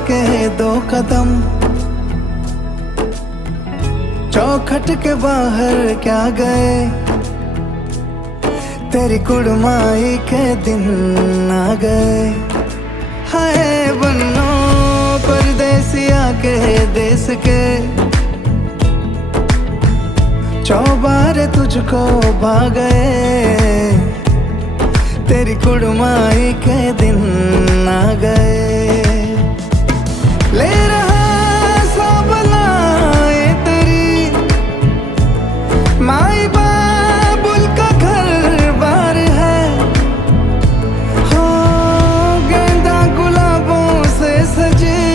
के 2 कदम, चौखट के बाहर क्या गए, तेरी कुड़माई के दिन आ गए। हाय बन्नो परदेसिया के देश के, चौबारे तुझको भा गए, तेरी कुड़माई के दिन आ गए। ले रहा सब लाए तेरी माई बाबुल का घर बार है, हो गेंदा गुलाबों से सजी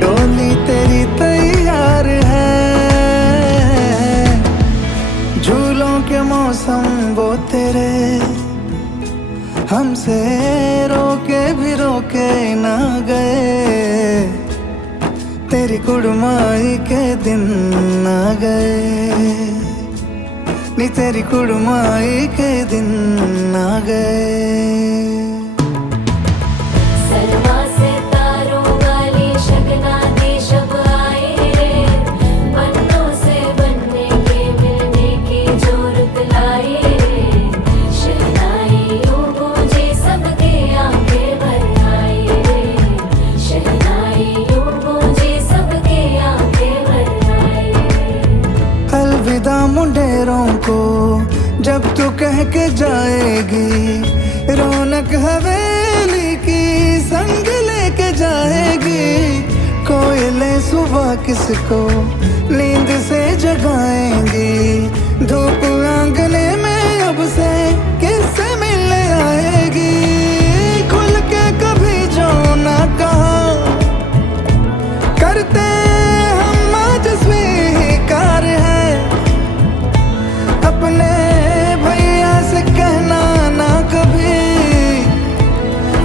डोली तेरी तैयार है। झूलों के मौसम वो तेरे, हमसे रोके भी रोके ना गए, तेरी कुड़माई के दिन आ गए, नी तेरी कुड़माई के दिन आ गए। सरमा से तारों वाली शगना दी शब आए रे, बन्नों से बनने के मिलने की जो रुत लाए रे, शहनाइयों गूंजे सबके आंखें भर आए रे, शहनाइयों गूंजे सबके आंखें भर आए रे। अलविदा मुंडेरों को जब तू कह के जाएगी, रौनक हवेली की संग लेके जाएगी। कोयले सुबह किसको नींद से जगाएंगी, धूप आंगने में अब से किससे मिलने आएगी। खुल के कभी जो ना कहा करते हम आज स्वीकार है, अपने भैया से कहना ना कभी,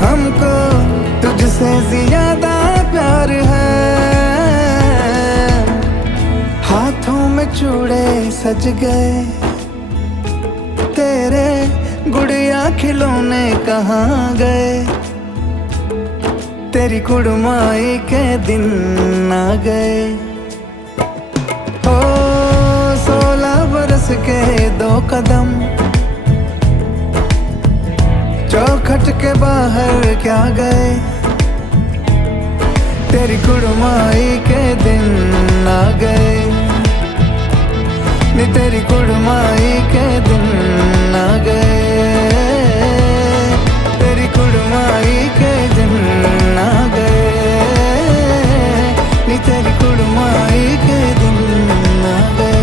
हमको तुझसे ज्यादा प्यार है। हाथों में चूड़े सज गए, तेरे गुड़िया खिलौने कहाँ गए, तेरी कुड़माई के दिन आ गए। ओ 16 बरस के 2 कदम, चौखट के बाहर क्या गए, तेरी कुड़माई के दिन आ गए, नी तेरी कुड़माई के दिन आ गए, तेरी कुड़माई के दिन आ गए, नी तेरी कुड़माई के दिन आ गए।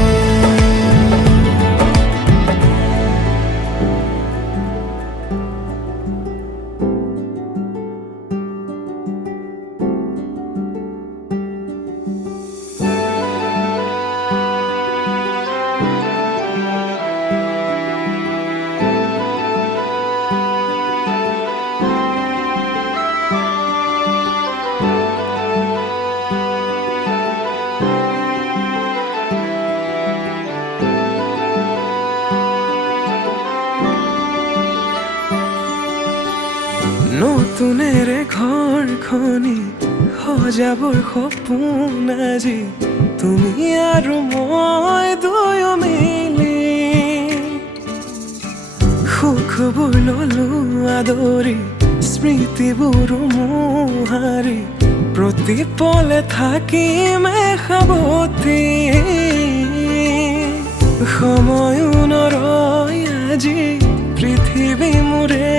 নতুনেৰে ঘৰ খনি সজাবৰ সপোন আজি, তুমি আৰু মই দুয়ো মিলি। সুখবোৰ ললো আদৰি, স্মৃতিবোৰ মোহাৰি, প্ৰতি পলে থাকিমে সাৱতি। সময়ো নৰয় আজি, পৃথিৱী মোৰে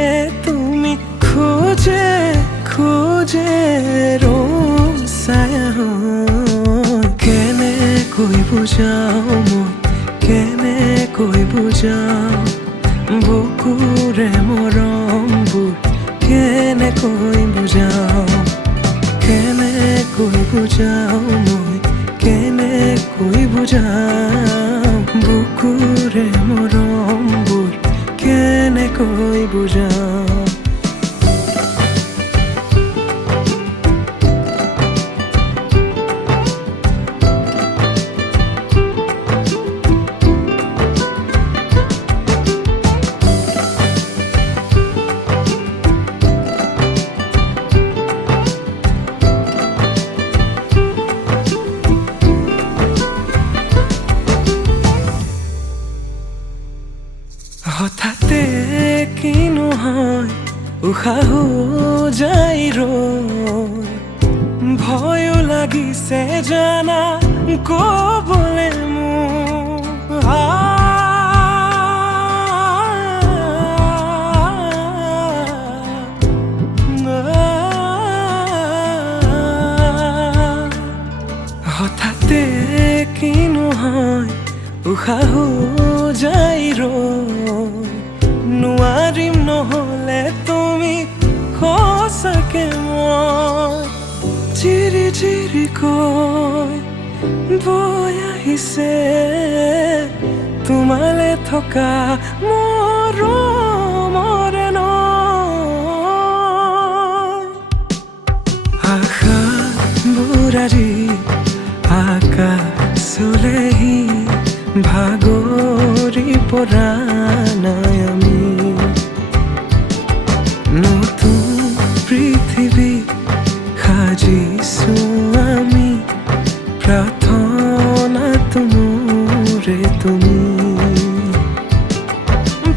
তুমি খোজে খোজে ৰচায়া হৈ। কেনেকৈ বুজাও মই, কেনেকৈ বুজাও বুকুৰে মৰমবোৰ, কেনেকৈ বুজাও, কেনেকৈ বুজাও মই, কেনেকৈ বুজাও বুকুৰে মৰমবোৰ, কেনেকৈ বুজাও। হঠাতে কিনো হয় উশাহো যাই ৰৈ ভয়ো লাগিছে জানা কবলে মোৰ হঠাতে কিনো হয় উশাহো যাই ৰৈ নোৱাৰিম নহ'লে তুমি সঁচাকে মই চিৰি চিৰি কৈ বৈ আহিছে তোমালে থকা মৰমৰে নৈ আশাবোৰ আজি আকাশলেহি ভাগৰি পৰা নাই আমি নতুন পৃথিৱী সাজিছো আমি প্ৰাৰ্থনাটো মোৰে তুমি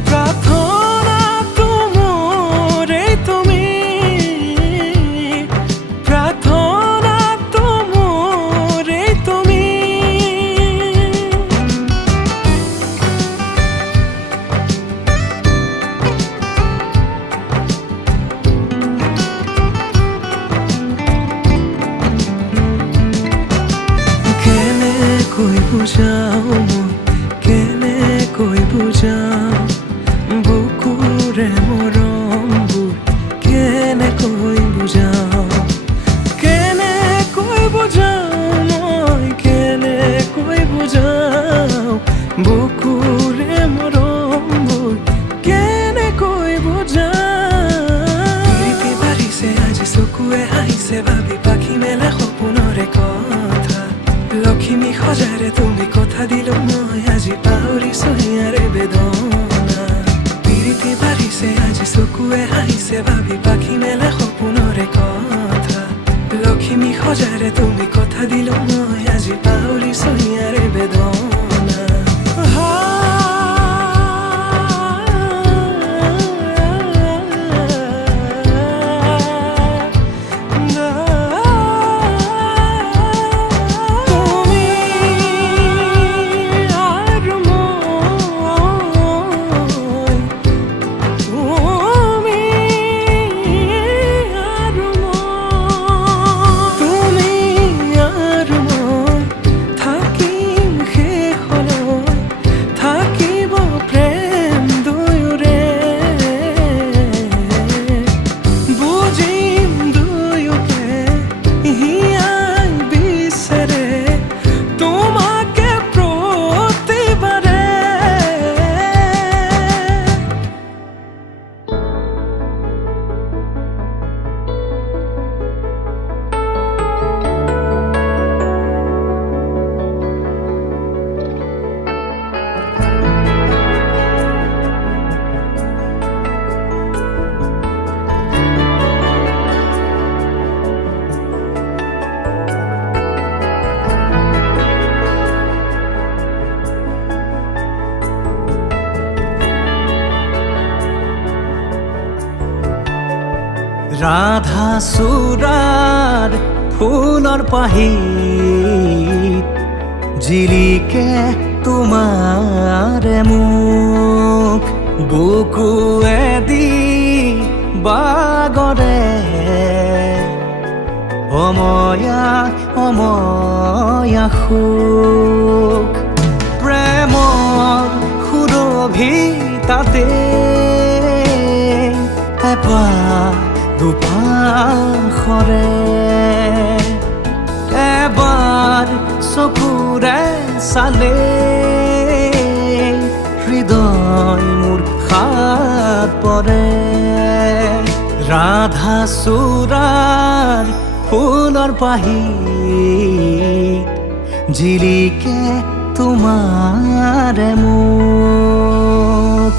প্ৰাৰ্থনাটো মোৰে তুমি প্ৰাৰ্থনাটো মোৰে তুমি কেনেকৈ বুজাও মই কেনেকৈ বুজাও বুকুৰে মৰমবোৰ কেনেকৈ বুজাও কেনেকৈ বুজাও মই কেনেকৈ বুজাও বুকুৰে মৰমবোৰ কেনেকৈ বুজাও প্ৰীতি বাঢ়িছে আজি চকুৱে আহিছে ভাবি পাখি মেলা সপোনৰে কথা লক্ষ্মী সজাৰে তুমি কথা দিলো মই আজি পাহৰিছো ইয়াৰে বেদনা প্ৰীতি বাঢ়িছে আজি চকুৱে আহিছে ভাবি পাখি মেলা সপোনৰে কথা লক্ষ্মী সজাৰে তুমি কথা দিলো মই আজি পাহৰিছো ইয়াৰে বেদনা ৰাধা চূড়াৰ ফুলৰ পাহিত জিলিকে তোমাৰে মুখ বুকুৱেদি বাগৰে অময়া অময়া সুখ প্ৰেমৰ সুৰভিতাতে এপাহ দুপাশৰে এবাৰ চকুৰে চালে হৃদয় মোৰ খাত পৰে ৰাধা চূড়াৰ ফুলৰ পাহিত জিলিকে তোমাৰে মুখ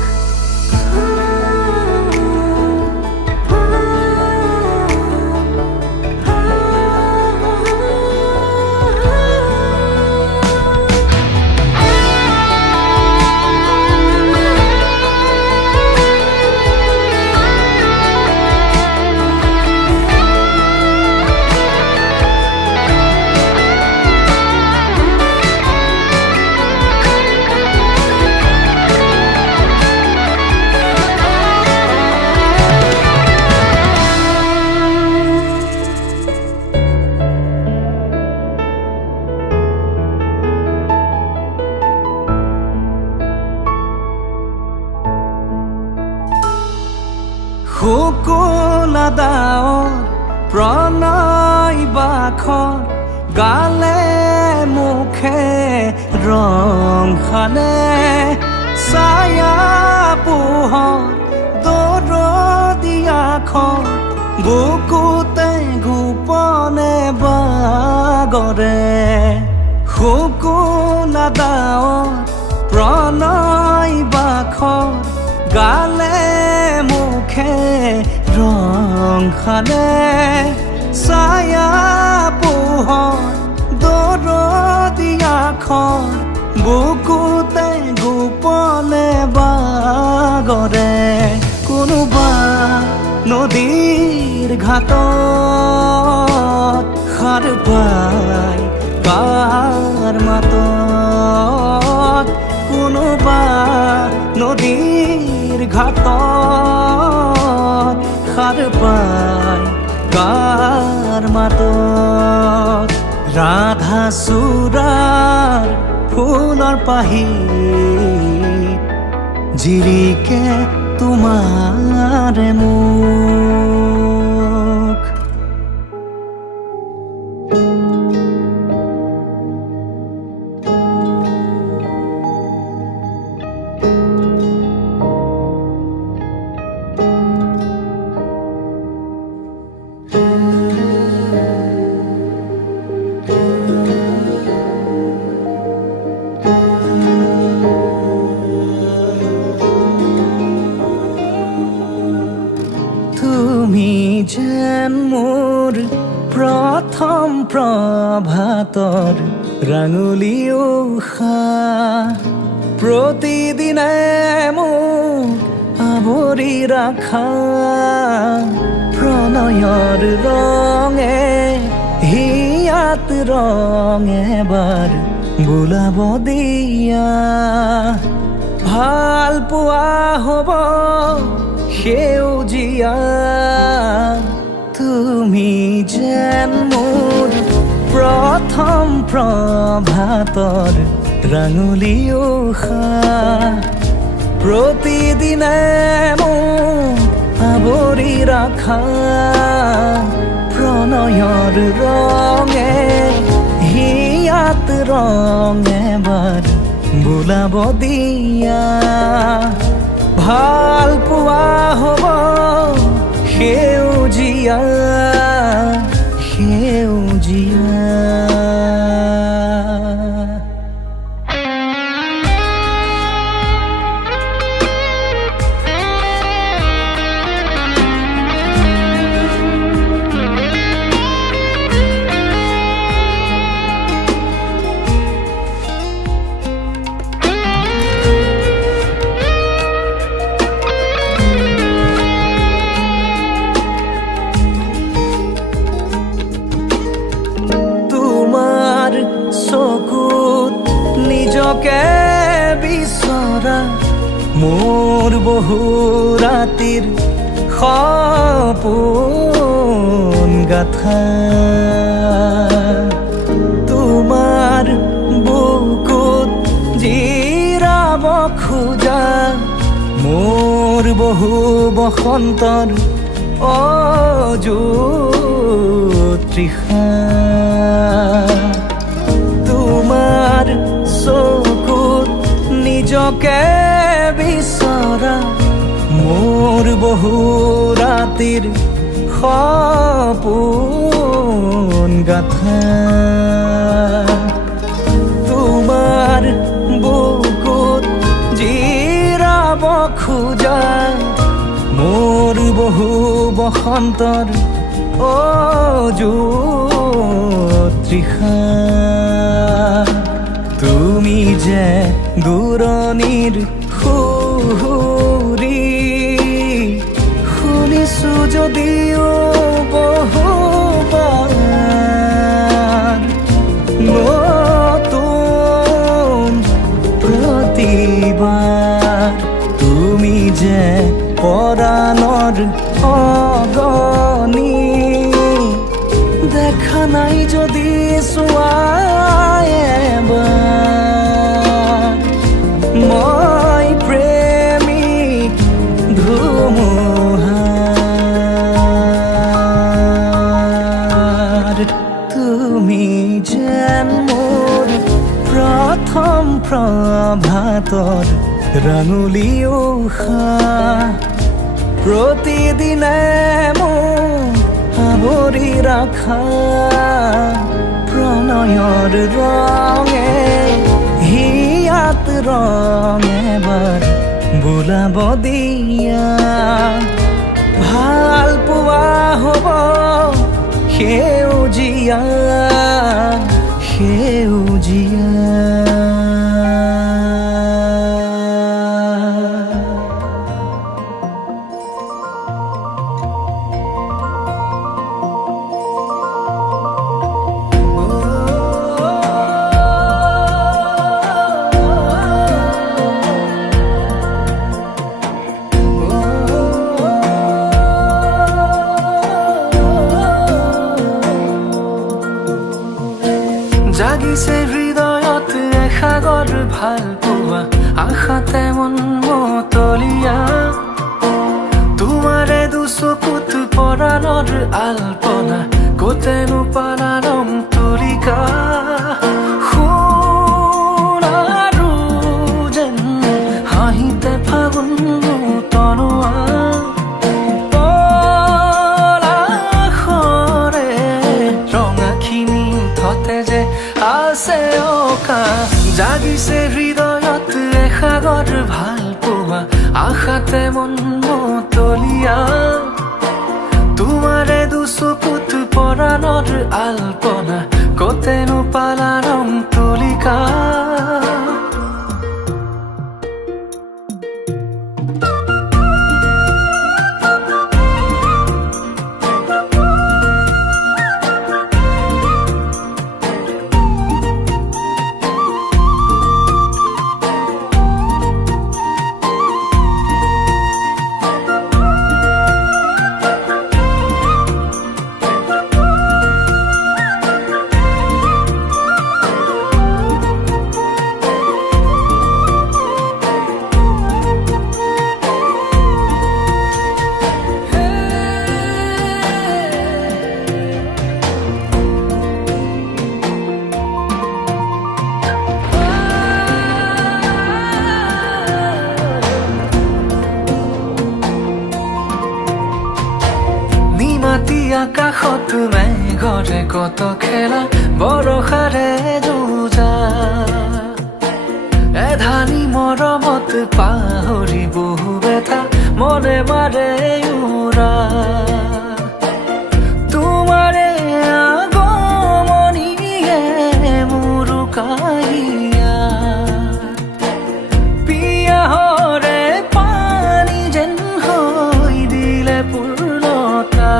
শুকুলা ডাৱৰ প্ৰণয় বাখৰ গালে মুখে ৰং সানে ছায়া পোহৰ দৰদিয়াখন বুকুতে গোপনে বাগৰে শুকুলা ডাৱৰ প্ৰণয় বাখৰ গালে মুখে ৰং সানে ছায়া পোহৰ দৰদিয়াখন বুকুতে গোপনে বাগৰে কোনোবা নদীৰ ঘাটত সাৰ পাই কাৰ মাতত কোনোবা নদীৰ ঘাটত সাৰ পাই কাৰ মাতত ৰাধা চূড়াৰ ফুলৰ পাহি জিৰিকে তোমাৰে মুখ তুমি যেন মোৰ প্ৰথম প্ৰভাতৰ ৰাঙলী উষা প্ৰতিদিনে মোক আৱৰি ৰাখা প্ৰণয়ৰ ৰঙে হিয়াত ৰং এবাৰ বোলাব দিয়া ভাল পোৱা হ'ব সেউজীয়া তুমি যেন মোৰ প্ৰথম প্ৰভাতৰ ৰাঙলী উষা প্ৰতিদিনে মোক আৱৰি ৰাখা প্ৰণয়ৰ ৰঙে হিয়াত ৰং এবাৰ বোলাব দিয়া ভাল পোৱা হ'ব সেউজীয়া সেউজীয়া চকুত নিজকে বিচৰা মোৰ বহু ৰাতিৰ সপোন গাথা তোমাৰ বুকুত জিৰাব খোজা মোৰ বহু বসন্তৰ অযুত তৃষা তোমাৰ চকুত নিজকে বিচৰা মোৰ বহু ৰাতিৰ সপোন গাথা তোমাৰ বুকুত জিৰাব খোজা মোৰ বহু বসন্তৰ অযুত তৃষা তুমি যে দূৰণিৰ সুৰি শুনিছো যদিও বহুবাৰ নতুন প্ৰতিবাৰ তুমি যে পৰাণৰ অগণি দেখা নাই যদি চোৱা এবাৰ মই প্ৰেমিক ধুমুহা মূৰৰ ৰাঙলী উষা প্ৰতিদিনে মোক আৱৰি ৰাখা প্ৰণয়ৰ ৰঙে হিয়াত ৰং এবাৰ বোলাব দিয়া ভাল পোৱা হ'ব সেউজীয়া সেউজীয়া জাগিছে হৃদয়ত এসাগৰ ভাল পোৱা আশাতে মন মতলীয়া তোমাৰে দুচকুত পৰাণৰ আলপনা কতেনো পালাৰম তুলিকা সোণাৰু যেন হাঁহিতে ফাগুন তনোৱা পলাশৰে ৰঙাখিনি উঠতে যে আছে অকা জাগিছে হৃদয়ত এসাগৰ ভাল পোৱা আশাতে মন মতলীয়া তোমাৰে দুচকুত পৰাণৰ আলপনা কতেনো পালাৰম তুলিকা আকাশত মেঘৰে কত খেলা বৰষাৰে যুঁজা এধানি মৰমত পাহৰি বহু বেথা মনে মাৰে উৰা তোমাৰে আগমনিয়ে মুৰুকাইয়া পিয়াহৰে পানী যেন হৈ দিলে পূৰ্ণতা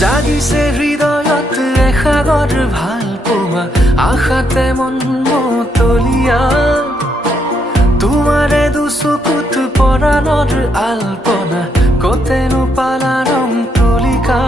জাগিছে হৃদয়ত এসাগৰ ভাল পোৱা আশাতে মন মতলীয়া তোমাৰে দুচকুত পৰাণৰ আলপনা কতেনো পালাৰম তুলিকা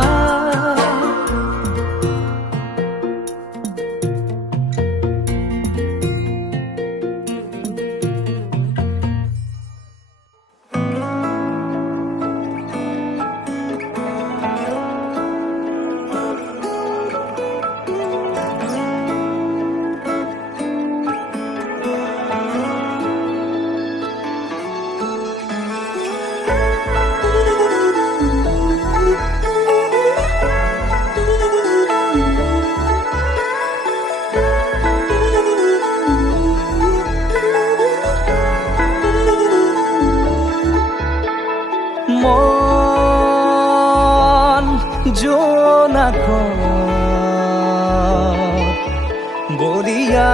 বলিয়া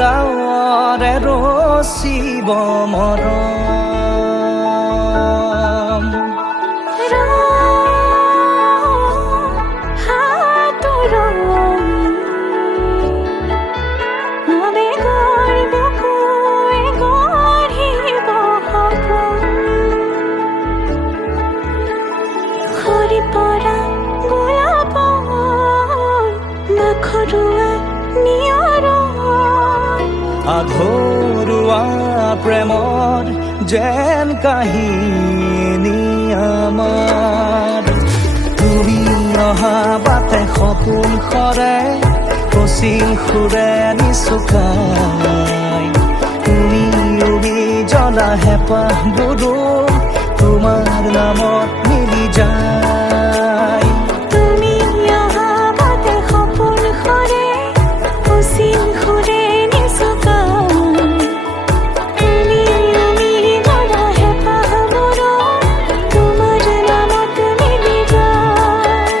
ডাৱৰে ৰচিব মৰম প্ৰেমৰ যেন কাহিনী আমাৰ তুমি অহা বাটে সপোন সৰে কচিল সুৰে নিচুকাই তুমি উৰি জ্বলা হেঁপাহবোৰো তোমাৰ নামত মিলি যায় তুমি অহা বাটে সপোন সৰে কচিল সুৰে নিচুকাই তুমি উৰি জ্বলা হেঁপাহবোৰো তোমাৰ নামত মিলি যায়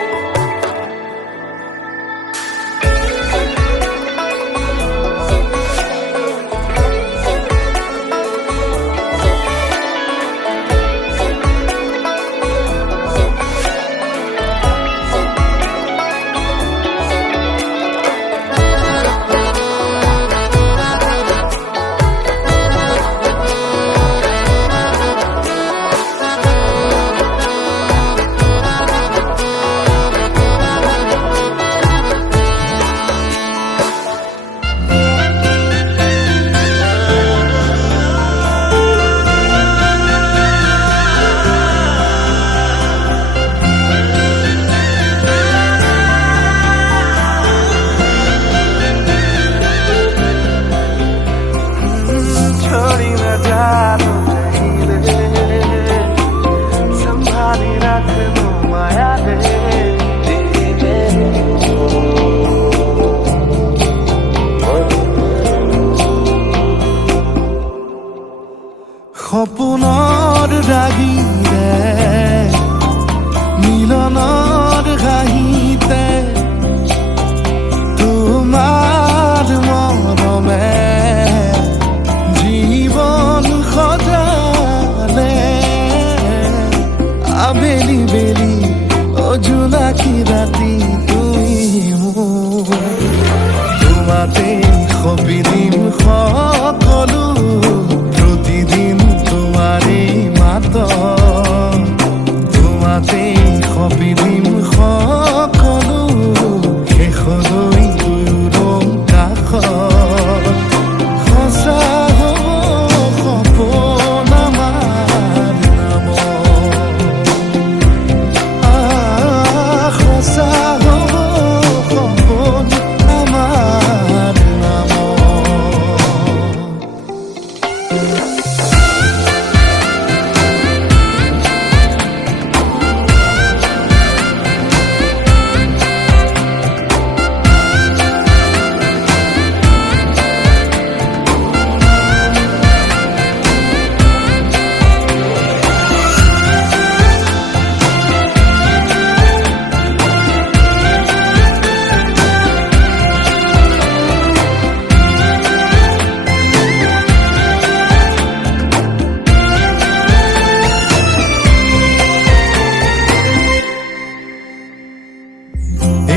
छोड़ी न जानो कहीं रे संभाली रख लो माया रे সপোনৰ ৰাগিৰে মিলনৰ ঘাঁহিতে তোমাৰ মৰমে জীৱন সজালে আবেলি বেলি অজোনাকি ৰাতি তুমি মোৰ তোমাতে সপিদিম সকলো প্ৰতিদিন তোমাৰেই মাত তোমাতে সপিদিম সকলো শেষলৈ দুয়োদম কাষত সঁচা হ'ব সপোন আমাৰ নামত সঁচা হ'ব সপোন আমাৰ নামত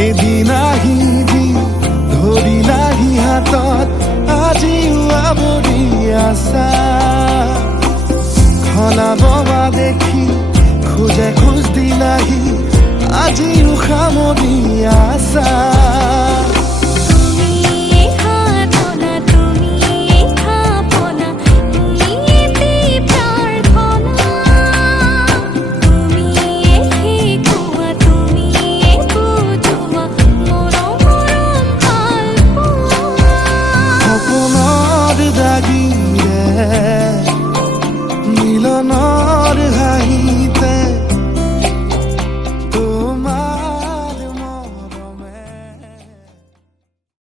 এদিন আহিবি ধৰিলাহি হাতত আজিও আৱৰি আছা খলাব দেখি খোজে খোজ দিলাহি আজিও সামৰি আছা সপোনৰ দাগি